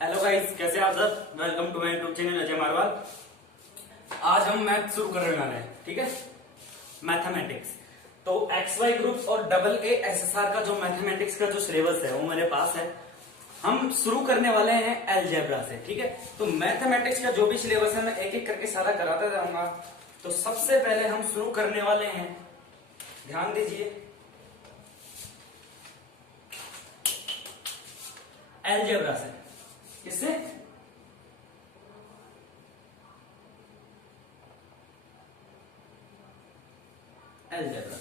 Hello guys, कैसे आप सब। Welcome to my YouTube channel Ajay Marwal. आज हम मैथ शुरू करने वाले हैं, ठीक है। मैथमेटिक्स तो एक्स वाई ग्रुप और double A S S are का जो मैथमेटिक्स का जो सिलेबस है वो मेरे पास है। हम शुरू करने वाले हैं अलजेब्रा से, ठीक है। तो मैथमेटिक्स का जो भी सिलेबस है मैं एक एक करके सारा कराता जाऊंगा। तो सबसे पहले हम शुरू करने वाले हैं, ध्यान दीजिए, अलजेब्रा से। किससे? अलजेब्रा।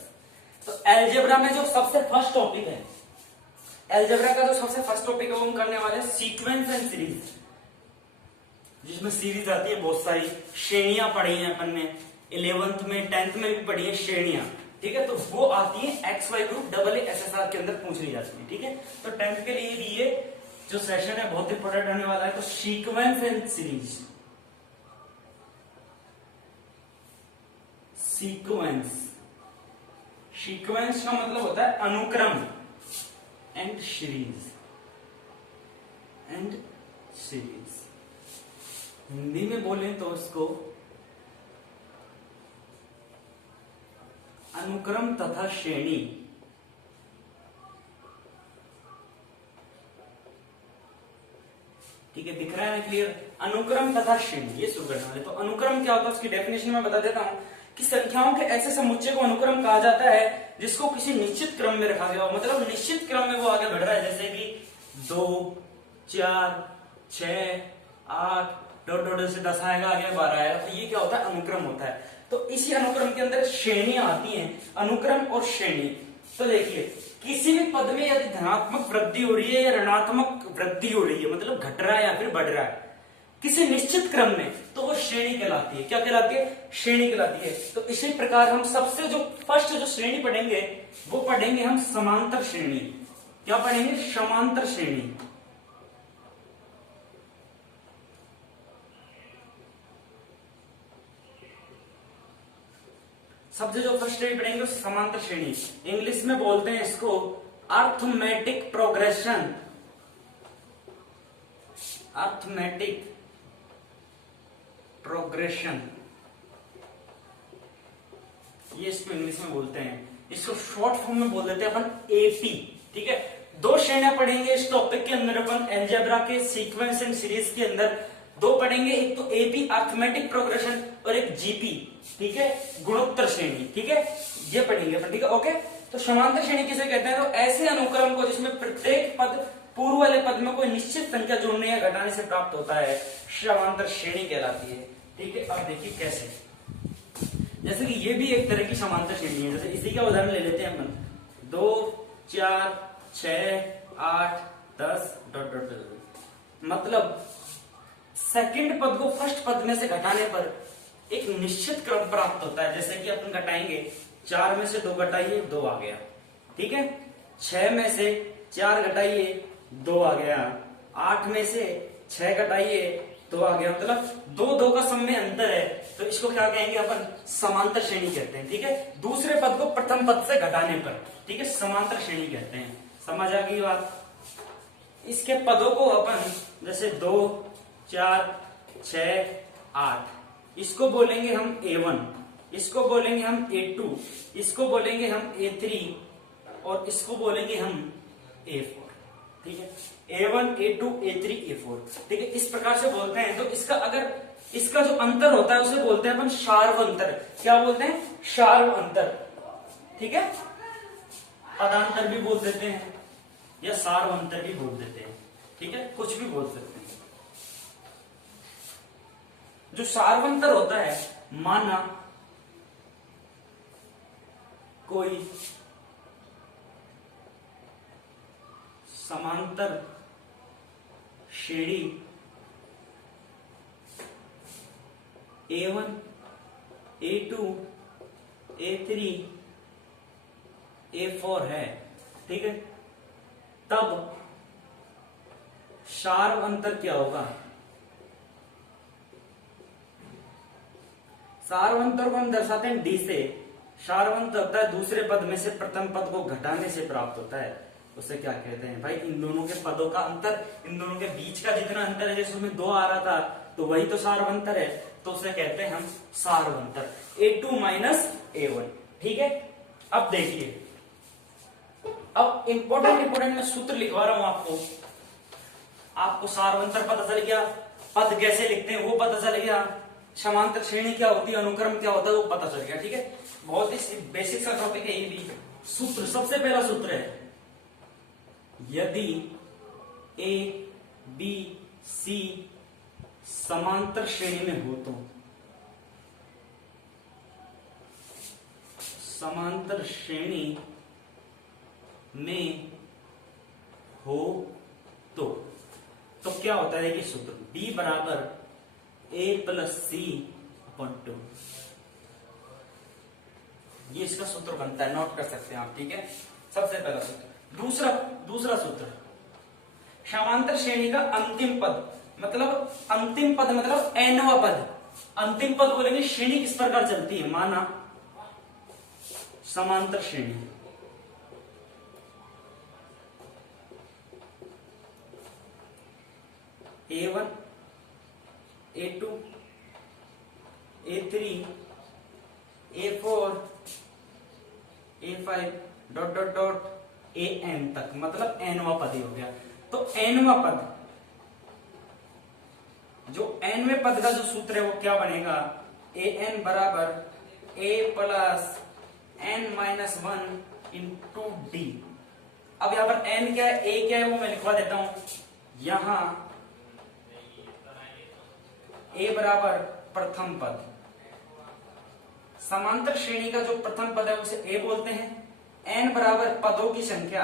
तो अलजेब्रा में जो सबसे फर्स्ट टॉपिक है, अलजेब्रा का जो सबसे फर्स्ट टॉपिक है वो हम करने वाले हैं सीक्वेंस एंड सीरीज, जिसमें सीरीज आती है बहुत सारी। श्रेणियां पढ़ी हैं अपन ने 11th में 10th में भी पढ़ी है श्रेणियां, ठीक है। तो वो आती है X Y group double A S S R के अंदर पूछ ली जाती है, ठीक है। तो 10th के लिए ये जो सेशन है बहुत इंपॉर्टेंट रहने वाला है। तो sequence and series, sequence, sequence का मतलब होता है अनुक्रम, and series, and series Hindi में बोले तो इसको अनुक्रम तथा श्रेणी। ठीक है, दिख रहा है ना क्लियर? अनुक्रम तथा श्रेणी, ये शुरू करने वाले। तो अनुक्रम क्या होता है उसकी डेफिनेशन में बता देता हूं कि संख्याओं के ऐसे समुच्चय को अनुक्रम कहा जाता है जिसको किसी निश्चित क्रम में रखा गया हो, मतलब निश्चित क्रम में वो आगे बढ़ रहा है, जैसे कि 2, 4, 6, 8 डॉट डॉट से 10 आएगा, आगे 12 आएगा। तो ये क्या होता है? अनुक्रम होता है। तो इसी अनुक्रम के अंदर श्रेणियां आती हैं, अनुक्रम और श्रेणी। तो देखिए, किसी भी पद में यदि धनात्मक वृद्धि हो रही है या ऋणात्मक वृद्धि हो रही है, मतलब घट रहा है या फिर बढ़ रहा है किसी निश्चित क्रम में, तो वो श्रेणी कहलाती है। क्या कहलाती है? श्रेणी कहलाती है। तो इसी प्रकार हम सबसे जो फर्स्ट जो श्रेणी पढ़ेंगे वो पढ़ेंगे हम समांतर श्रेणी। क्या पढ़ेंगे? समांतर श्रेणी। सबसे जो फर्स्ट श्रेणी पढ़ेंगे समांतर श्रेणी। इंग्लिश में बोलते हैं इसको अर्थमेटिक प्रोग्रेशन, अर्थमेटिक प्रोग्रेशन, ये इसको इंग्लिश में बोलते हैं। इसको शॉर्ट फॉर्म में बोल देते हैं अपन एपी, ठीक है। दो श्रेणियां पढ़ेंगे इस टॉपिक के अंदर अपन अलजेब्रा के सीक्वेंस एंड सीरीज के अंदर। दो पढ़ेंगे, एक तो एपी अर्थमेटिक प्रोग्रेशन और एक जीपी, ठीक है, गुणोत्तर श्रेणी, ठीक है। ये पढ़ेंगे अपन, ठीक है, ओके। तो समांतर श्रेणी किसे कहते हैं? तो ऐसे अनुक्रम को जिसमें प्रत्येक पद पूर्व वाले पद में कोई निश्चित संख्या जोड़ने या घटाने से प्राप्त होता है, समांतर श्रेणी कहलाती है, ठीक है। अब देखिए कैसे, जैसे कि ये भी एक तरह की समांतर श्रेणी है। जैसे इसी का उदाहरण ले लेते हैं अपन, 2, 4, 6, 8, 10 डॉट डॉट डॉट, मतलब सेकंड पद को फर्स्ट पद में से घटाने पर एक निश्चित क्रम प्राप्त होता है। जैसे कि अपन घटाएंगे, 4 में से 2 घटाइए, 2 आ गया, ठीक है। 6 में से 4 घटाइए, 2 आ गया। 8 में से 6 घटाइए, 2 आ गया। मतलब 2 का सम में अंतर है, तो इसको क्या कहेंगे अपन? समांतर श्रेणी कहते हैं, ठीक है। दूसरे पद को प्रथम पद से घटाने पर, ठीक है, समांतर श्रेणी कहते हैं। समझ आ गई बात? इसके पदों को अपन जैसे 2, 4, 6, 8, इसको बोलेंगे हम A1, इसको बोलेंगे हम A2, इसको बोलेंगे हम A3 और इसको बोलेंगे हम A4, ठीक है। A1, A2, A3, A4, ठीक है, इस प्रकार से बोलते हैं। तो इसका अगर इसका जो अंतर होता है उसे बोलते हैं अपन शार्व अंतर। क्या बोलते हैं? शार्व अंतर, ठीक है। पदांतर भी बोल देते हैं या सार्व अंतर भी बोल देते हैं, ठीक है, कुछ भी बोल सकते हैं। जो सार्वंतर होता है, माना कोई समांतर श्रेणी A1, A2, A3, A4 है, ठीक है, तब शार्व अंतर क्या होगा? सार्वंतर को हम दर्शाते हैं डी से। सार्वंतर होता है दूसरे पद में से प्रथम पद को घटाने से प्राप्त होता है, उसे क्या कहते हैं भाई, इन दोनों के पदों का अंतर, इन दोनों के बीच का जितना अंतर है, जैसे उसमें 2 आ रहा था तो वही तो सारवंतर है, तो उसे कहते हैं हम सारवंतर, A2 माइनस A1। ठीक है, अब देखिए, अब इंपॉर्टेंट मैं सूत्र लिखवा रहा हूं आपको सारवंतर पता चल गया, पद कैसे लिखते हैं वो पता चल गया, समांतर श्रेणी क्या होती है, अनुक्रम क्या होता है वो पता चल गया। ठीक है, बहुत ही बेसिक सा टॉपिक है ये भी। सूत्र, सबसे पहला सूत्र है, यदि ए बी सी समांतर श्रेणी में हो तो, समांतर श्रेणी में हो तो क्या होता है, देखिए सूत्र B बराबर A प्लस सी अपॉन 2, ये इसका सूत्र बनता है, नोट कर सकते हैं आप। ठीक है, सबसे पहला सूत्र। दूसरा सूत्र, समांतर श्रेणी का अंतिम पद, मतलब अंतिम पद मतलब nवां पद, अंतिम पद बोलेंगे श्रेणी किस प्रकार चलती है, माना समांतर श्रेणी A1 A2 A3 A4 A5 dot dot dot AN तक, मतलब nवां पद ही हो गया। तो nवां पद, जो nवें पद का जो सूत्र है वो क्या बनेगा, AN बराबर A plus N minus 1 into D। अब यहां पर N क्या है, A क्या है वो मैं लिखवा देता हूं, यहां A बराबर प्रथम पद, समांतर श्रेणी का जो प्रथम पद है उसे A बोलते हैं, N बराबर पदों की संख्या,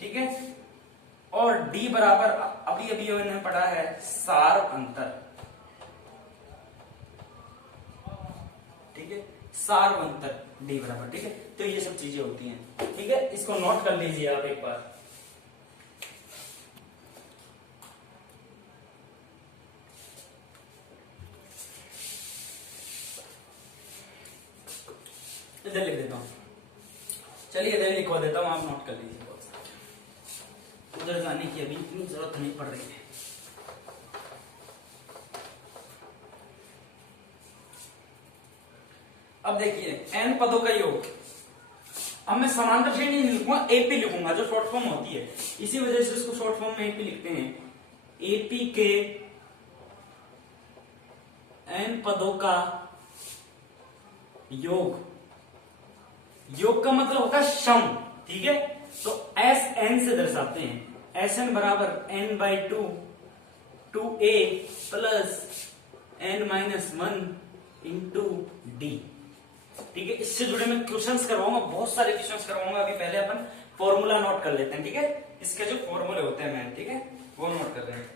ठीक है, और D बराबर अभी अभी हमने पढ़ा है सार अंतर। ठीक है, सार अंतर D बराबर। ठीक है, तो ये सब चीजें होती हैं। ठीक है, इसको नोट कर लीजिए आप एक बार। इधर लिख देता हूं, चलिए इधर लिखवा देता हूं, आप नोट कर लीजिए। उधर जाने की अभी इतनी जरूरत नहीं पड़ रही है। अब देखिए n पदों का योग, अब मैं समांतर श्रेणी नहीं लिखूंगा, एपी लिखूंगा, जो शॉर्ट फॉर्म होती है, इसी वजह से इसको शॉर्ट फॉर्म में एपी लिखते हैं। एपी के n पदों का योग, योग का मतलब होता है सम। ठीक है, तो एस एन से दर्शाते हैं, एस एन बराबर n by 2 2a plus n minus 1 into D. ठीक है, इससे जुड़े मैं क्वेश्चंस करवाऊंगा, बहुत सारे क्वेश्चंस करवाऊंगा। अभी पहले अपन फॉर्मूला नोट कर लेते हैं। ठीक है, इसके जो फॉर्मूले होते हैं मैन, ठीक है, वो नोट कर रहे हैं।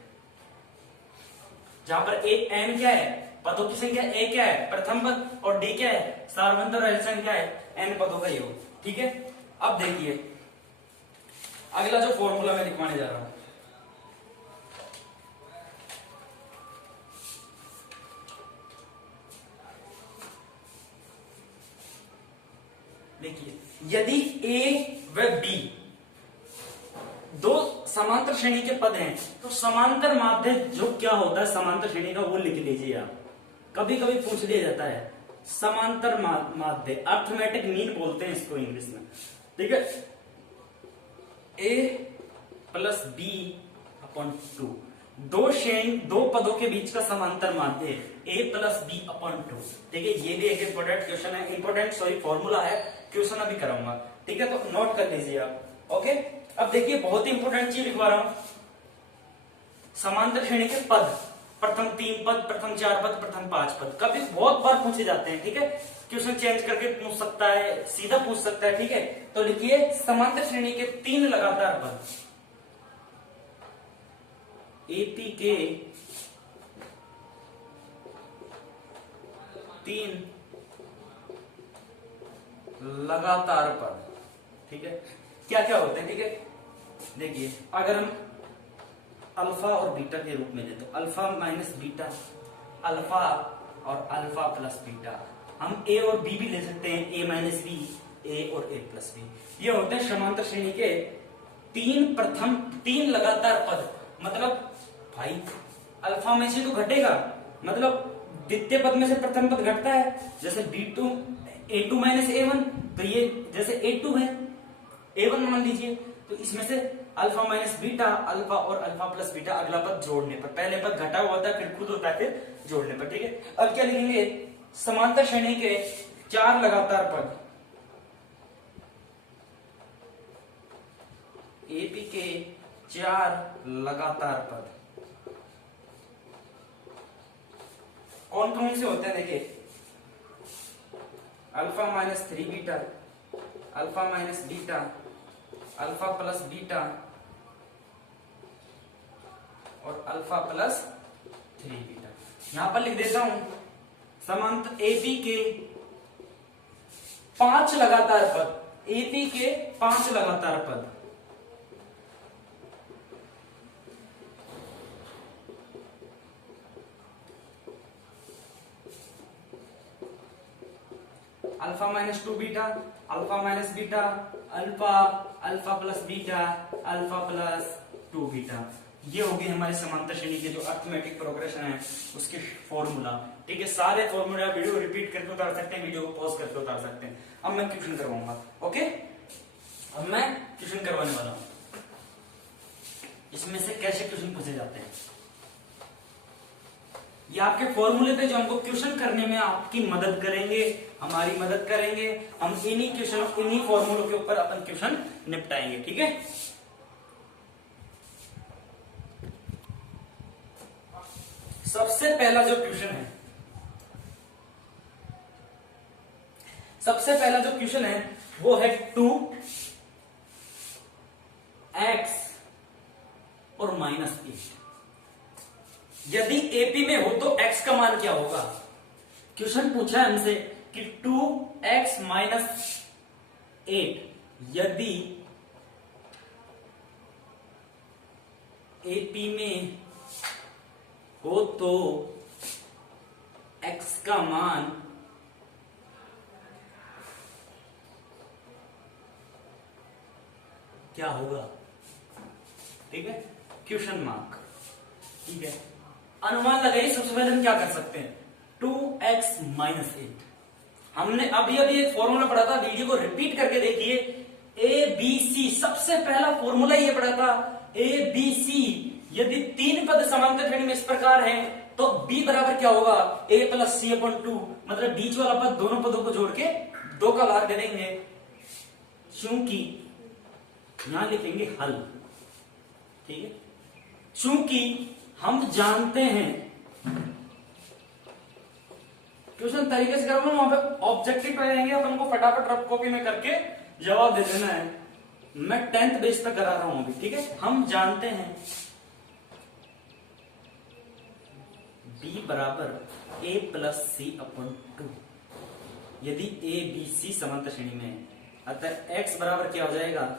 जहां पर ए एन क्या है, पदों की संख्या, ए क्या है प्रथम पद, और डी क्या है सारवंतर, एल क्या है एन पदों का योग। ठीक है, अब देखिए अगला जो फॉर्मूला मैं लिखवाने जा रहा हूं, देखिए यदि ए व बी दो समांतर श्रेणी के पद हैं तो समांतर माध्य जो क्या होता है समांतर श्रेणी का वो लिख लीजिए आप। कभी कभी पूछ लिया जाता है समांतर माध्य, अर्थमेटिक मीन बोलते हैं इसको इंग्लिश में। ठीक है, ए प्लस बी अपॉन 2, दो पदों के बीच का समांतर माध्य ए प्लस बी अपॉन 2। ठीक है, ये भी एक इंपॉर्टेंट क्वेश्चन है, इंपॉर्टेंट सॉरी फॉर्मूला है, क्वेश्चन अभी कराऊंगा। ठीक है, तो नोट कर लीजिए आप। ओके, अब देखिए बहुत ही इंपॉर्टेंट चीज लिखवा रहा हूं, समांतर श्रेणी के पद, प्रथम 3 पद, प्रथम 4 पद, प्रथम 5 पद, कभी बहुत बार पूछे जाते हैं। ठीक है, क्वेश्चन चेंज करके पूछ सकता है, सीधा पूछ सकता है। ठीक है, तो लिखिए समांतर श्रेणी के 3 लगातार पद, एपी के 3 लगातार पद। ठीक है, क्या क्या होते हैं। ठीक है, देखिए अगर हम अल्फा और बीटा के रूप में दे तो अल्फा माइनस बीटा, अल्फा और अल्फा प्लस बीटा। हम ए और बी भी ले सकते हैं, ए माइनस बी, ए और ए प्लस बी। ये होते हैं समांतर श्रेणी के तीन लगातार पद। मतलब भाई अल्फा में से तो घटेगा, मतलब द्वितीय पद में से प्रथम पद घटता है। जैसे B2 A2 माइनस A1, तो ये जैसे A2 है, A1 मान लीजिए, तो इसमें से अल्फा माइनस बीटा, अल्फा और अल्फा प्लस बीटा अगला पद जोड़ने पर, पहले पद घटा हुआ होता है फिर खुद होता है फिर जोड़ने पर। ठीक है, अब क्या लिखेंगे, समांतर श्रेणी के 4 लगातार पद, एपी के 4 लगातार पद कौन कौन से होते हैं, देखिए alpha minus 3 beta, alpha minus beta, alpha plus beta और अल्फा प्लस 3 बीटा। यहां पर लिख देता हूं समांतर एपी के 5 लगातार पद, एपी के 5 लगातार पद, alpha minus 2 beta, alpha minus beta, alpha, alpha plus beta, alpha plus 2 beta. ये होगी हमारे समांतर श्रेणी के जो अर्थमेटिक प्रोग्रेशन है उसके फॉर्मूला। ठीक है, सारे फॉर्मूला वीडियो रिपीट करके उतार सकते हैं, वीडियो को पॉज करके उतार सकते हैं। अब मैं क्वेश्चन करवाऊंगा। ओके, अब मैं क्वेश्चन करवाने वाला हूं, इसमें से कैसे क्वेश्चन पूछे जाते हैं। ये आपके फॉर्मूले थे जो हमको क्वेश्चन करने में आपकी मदद करेंगे, हमारी मदद करेंगे। हम इन्हीं क्वेश्चन, इन्हीं फॉर्मूलों के ऊपर अपन क्वेश्चन निपटाएंगे। ठीक है, सबसे पहला जो क्वेश्चन है, सबसे पहला जो क्वेश्चन है वो है 2x और -8। यदि एपी में हो तो x का मान क्या होगा। क्वेश्चन पूछा है हमसे कि 2x माइनस 8 यदि एपी में हो तो x का मान क्या होगा। ठीक है, क्वेश्चन मार्क। ठीक है, अनुमान लगाइए। सबसे पहले हम क्या कर सकते हैं, 2x माइनस 8। हमने अभी एक फॉर्मूला पढ़ा था, वीडियो को रिपीट करके देखिए। ए बी सी, सबसे पहला फॉर्मूला ये पढ़ा था, ए बी सी यदि 3 पद समांतर श्रेणी में इस प्रकार हैं तो b बराबर क्या होगा, a प्लस सी अपॉन 2। मतलब बीच वाला पद दोनों पदों को जोड़ के 2 का भाग दे देंगे, क्योंकि यहां लिखेंगे हल। ठीक है, चूंकि हम जानते हैं, ट्यूशन तरीके से करोगे वहां पे ऑब्जेक्टिव पे रहेंगे, अपन को फटाफट रफ कॉपी में करके जवाब दे देना है। मैं 10th बेस पे करा रहा हूं अभी। ठीक है, हम जानते हैं b बराबर a प्लस सी अपॉन 2 यदि a b c समांतर श्रेणी में है। अतः x बराबर क्या हो जाएगा,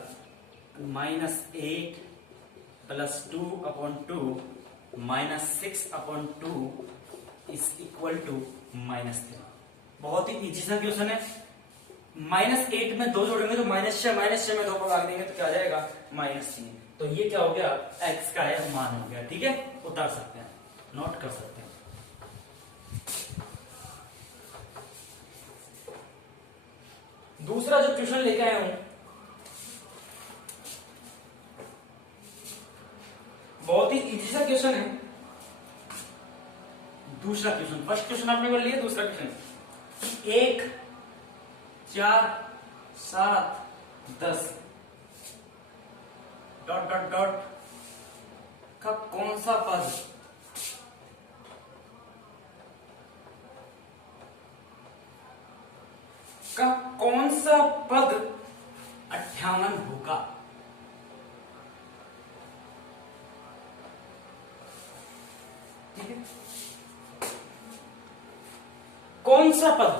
-8 plus 2 upon 2 -6 upon 2 is equal to -3। बहुत ही इजी सा क्वेश्चन है। -8 में 2 जोड़ेंगे तो -6 में 2 को भाग देंगे तो क्या आ जाएगा, -3। तो ये क्या हो गया, x का मान हो गया। ठीक है, उतार सकते हैं, नोट कर सकते हैं। दूसरा जो क्वेश्चन लेके आया हूं बहुत ही इजी सा क्वेश्चन है। दूसरा क्वेश्चन, फर्स्ट क्वेश्चन आपने कर लिया, दूसरा क्वेश्चन 1 4 7 10 डॉट डॉट डॉट का कौन सा पद का कौन सा पद 58 होगा। ठीक है, कौन सा पद,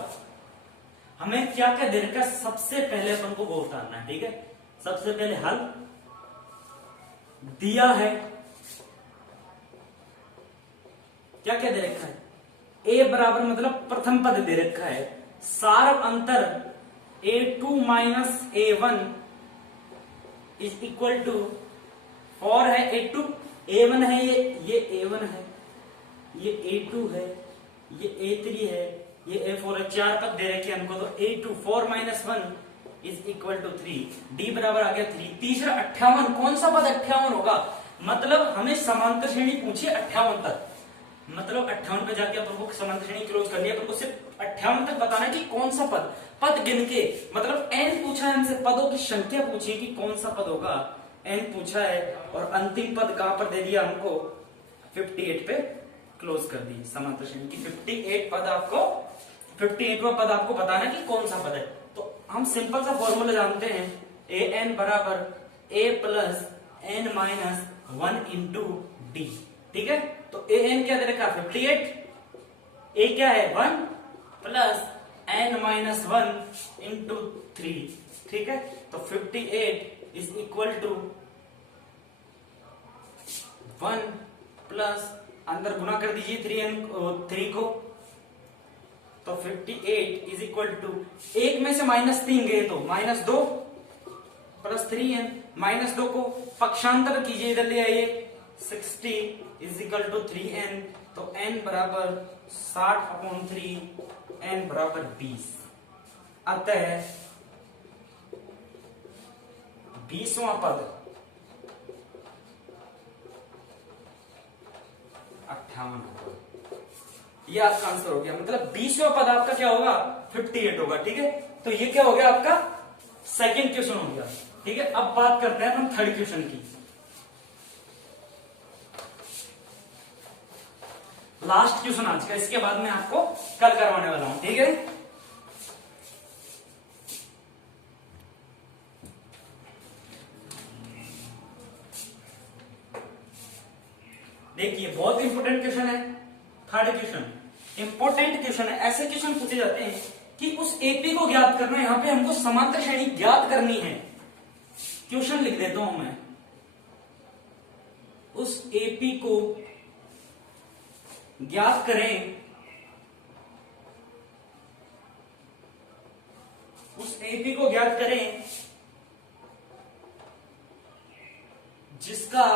हमें क्या क्या दे रखा, सबसे पहले अपन को वो उतारना है। ठीक है, सबसे पहले हल दिया है, क्या क्या दे रखा है, ए बराबर मतलब प्रथम पद दे रखा है, सार अंतर A2 minus A1 is equal to 4 है A2, A1 है, ये A1 है, ये A2 है, ये A3 है, ये A4 है, 4 पद दे रखे हमको, तो A2 4 minus 1 is equal to 3, D बराबर आ गया 3। तीसरा 58, कौन सा पद 58 होगा, मतलब हमें समांतर श्रेणी पूछी 58 तक, मतलब 58 पे जाके अपन को समांतर श्रेणी क्लोज करनी है, अपन को सिर्फ 58 तक बताना है कि कौन सा पद गिन के, मतलब n पूछा है हमसे, पदों की संख्या पूछी है कि कौन सा पद होगा, n पूछा है, और अंतिम पद कहां पर दे दिया हमको 58 पे क्लोज कर दी समांतर श्रेणी की। 58 पद आपको 58वां पद आपको बताना कि कौन सा पद है। तो हम सिंपल सा फॉर्मूला जानते हैं, an बराबर a plus n minus 1 into D, ठीक है। तो an क्या दे रखा 58, a क्या है 1 प्लस n माइनस 1 इंटू 3, ठीक है। तो 58 इज इक्वल टू 1 प्लस अंदर गुना कर दीजिए 3 को, तो 58 इज इक्वल टू, एक में से -3 गए तो -2 प्लस 3n, -2 को पक्षांतर कीजिए, इधर ले आइए, 60 इज इक्वल टू 3n, तो n बराबर 60/3, n बराबर 20। अतः 20वां पद 58, ये आपका आंसर हो गया, मतलब 20वां पद आपका क्या होगा 58 होगा, ठीक है। तो ये क्या हो गया आपका सेकंड क्वेश्चन हो गया, ठीक है। अब बात करते हैं हम थर्ड क्वेश्चन की। लास्ट क्वेश्चन आज का, इसके बाद में आपको कल करवाने वाला हूं, ठीक है। देखिए बहुत इंपॉर्टेंट क्वेश्चन है, थर्ड क्वेश्चन इंपॉर्टेंट क्वेश्चन है। ऐसे क्वेश्चन पूछे जाते हैं कि उस एपी को ज्ञात करना है, यहां पे हमको समांतर श्रेणी ज्ञात करनी है। क्वेश्चन लिख देता हूं मैं, उस एपी को ज्ञात करें, उस एपी को ज्ञात करें जिसका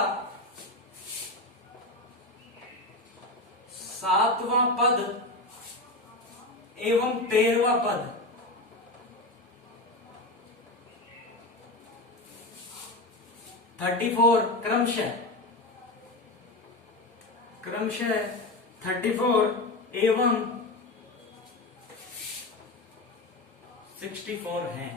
7वां पद एवं 13वां पद क्रमशः 34 एवं 64 हैं।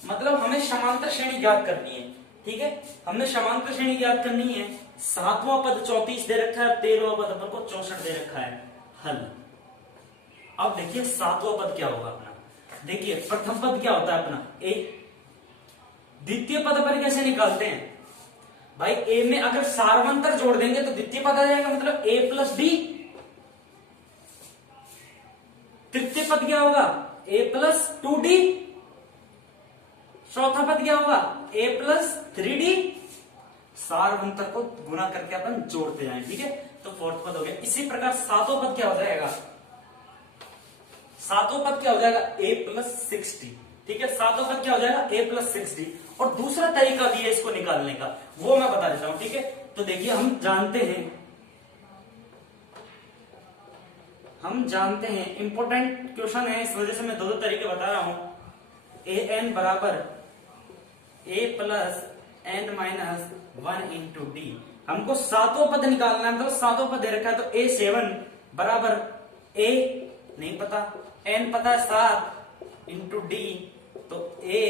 मतलब हमें समांतर श्रेणी ज्ञात करनी है, ठीक है। हमने समांतर श्रेणी ज्ञात करनी है, 7वां पद 34 दे रखा है, 13वां पद अपन को 64 दे रखा है। हल, अब देखिए 7वां पद क्या होगा अपना। देखिए प्रथम पद क्या होता है अपना ए, द्वितीय पद पर कैसे निकालते हैं भाई, ए में अगर सार्वंतर जोड़ देंगे तो द्वितीय पद आ जाएगा, मतलब ए प्लस डी। तृतीय पद क्या होगा ए प्लस 2d। चौथा पद क्या होगा ए प्लस 3d। सार्वंतर को गुना करके अपन जोड़ते जाएं, ठीक है। तो फोर्थ पद हो गया। इसी प्रकार सातवां पद क्या हो जाएगा, सातवां पद क्या हो जाएगा ए प्लस 60, ठीक है। सातवां पद क्या हो जाएगा ए प्लस 60। और दूसरा तरीका भी है इसको निकालने का, वो मैं बता देता हूं, ठीक है। तो देखिए हम जानते हैं इंपॉर्टेंट क्वेश्चन है, इस वजह से मैं दो तरीके बता रहा हूं। ए एन बराबर A plus N minus 1 into D. हमको सातों पद निकालना है, मतलब सातों पद दे रखा है, तो A7 बराबर ए नहीं पता, एन पता है 7 इंटू डी, तो ए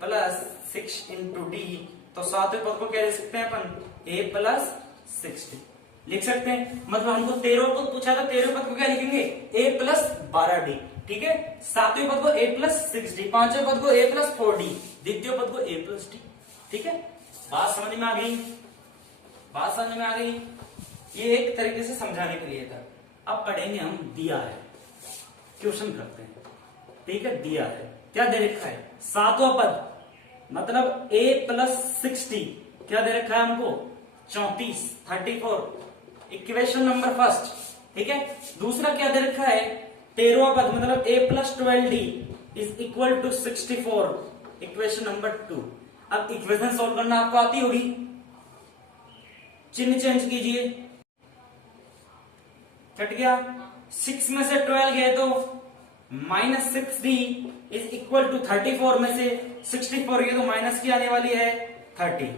प्लस 6 इंटू डी। तो सातवें पद को क्या लिख सकते हैं अपन ए प्लस 60 लिख सकते हैं। मतलब हमको 13 पद पूछा था, 13 पद को क्या लिखेंगे ए प्लस 12d, ठीक है। सातवें पद को ए प्लस 6d, पांचवें पद को ए प्लस 4d, द्वितीय पद को ए प्लस डी, ठीक है। बात समझ में आ गई, बात समझ में आ गई। ये एक तरीके से समझाने के लिए था। अब पढ़ेंगे हम दिया है, क्वेश्चन करते हैं, ठीक है। दिया है क्या दे रखा है सातवां पद, मतलब a प्लस 60 क्या दे रखा है हमको 34 इक्वेशन नंबर फर्स्ट ठीक है। दूसरा क्या दे रखा है, 13वां पद मतलब a plus 12d is equal to 64, equation number 2। अब इक्वेशन सॉल्व करना आपको आती होगी, चिन्ह चेंज कीजिए, कट गया, 6 में से 12 गए तो minus 6d is equal to 34 में से 64 गए तो माइनस की आने वाली है 30,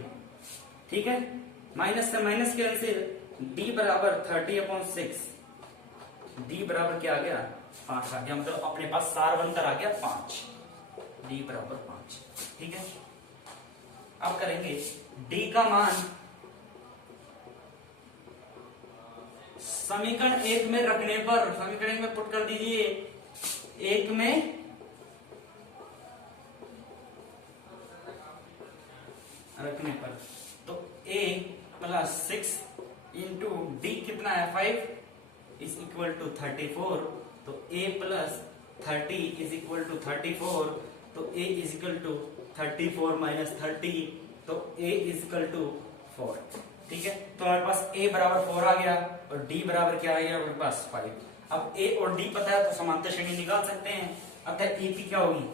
ठीक है। माइनस से माइनस कैंसिल, d बराबर 30/6, d बराबर क्या आ गया 5 आ गया, मतलब अपने पास सारवंतर आ गया 5, d बराबर 5, ठीक है। अब करेंगे d का मान समीकरण 1 में रखने पर, समीकरण 1 में पुट कर दीजिए, 1 में रखने पर तो a प्लस 6 इंटू डी कितना है 5 इज इक्वल टू 34, तो a plus 30 is equal to 34, तो a is equal to 34 minus 30, तो a इज इक्वल टू 4, ठीक है। तो हमारे पास a बराबर 4 आ गया और d बराबर क्या आ गया हमारे पास 5। अब a और d पता है तो समांतर श्रेणी निकाल सकते हैं। अतः AP क्या होगी,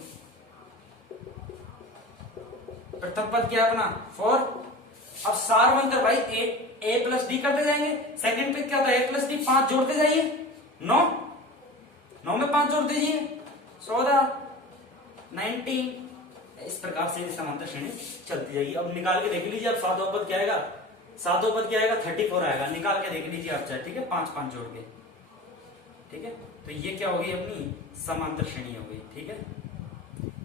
प्रथम पद क्या है अपना 4। अब सारवंतर भाई a प्लस डी करते जाएंगे, सेकंड पे क्या था a प्लस डी, 5 जोड़ते जाइए, 9 में 5 जोड़ दीजिए 14, 19, इस प्रकार से समांतर श्रेणी चलती जाएगी। अब निकाल के देख लीजिए, अब सातवां पद क्या आएगा, सातवां पद क्या आएगा 34 आएगा, निकाल के देख लीजिए आप चाहे, ठीक है, 5 जोड़ के, ठीक है। तो ये क्या होगी अपनी समांतर श्रेणी हो गई, ठीक है,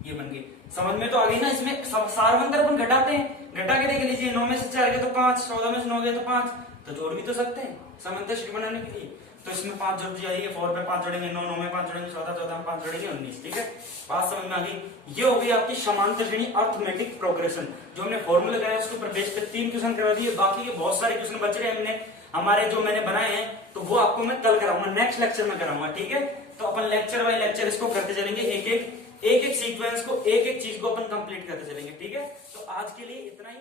ये बन गई। समझ में तो आ गई ना। इसमें सारवंतर अपन घटाते हैं, घटा के देख लीजिए, 9 में से 4 गए तो 5, 14 में से 9 गए तो 5, तो जोड़ भी तो सकते हैं समांतर श्रेणी बनाने के लिए। तो इसमें 5 जोड़ जाइए, 4 में 5 जोड़ेंगे 9, 9 में 5 जोड़ेंगे 14, 14 में 5 जोड़ेंगे 19, ठीक है। बात समझ में आ गई। ये हो गई आपकी समांतर श्रेणी अर्थमेटिक प्रोग्रेशन। जो हमने फॉर्मूला कराया उसके ऊपर बेस पे 3 क्वेश्चन करवा दिए, बाकी के बहुत सारे क्वेश्चन बच रहे हैं हमने हमारे जो मैंने बनाए हैं, तो वो आपको मैं कल कराऊंगा, नेक्स्ट लेक्चर में कराऊंगा, ठीक है। तो अपन लेक्चर बाय लेक्चर इसको करते चलेंगे, एक एक सीक्वेंस को, एक एक चीज को अपन कंप्लीट करते चलेंगे, ठीक है। तो आज के लिए इतना ही।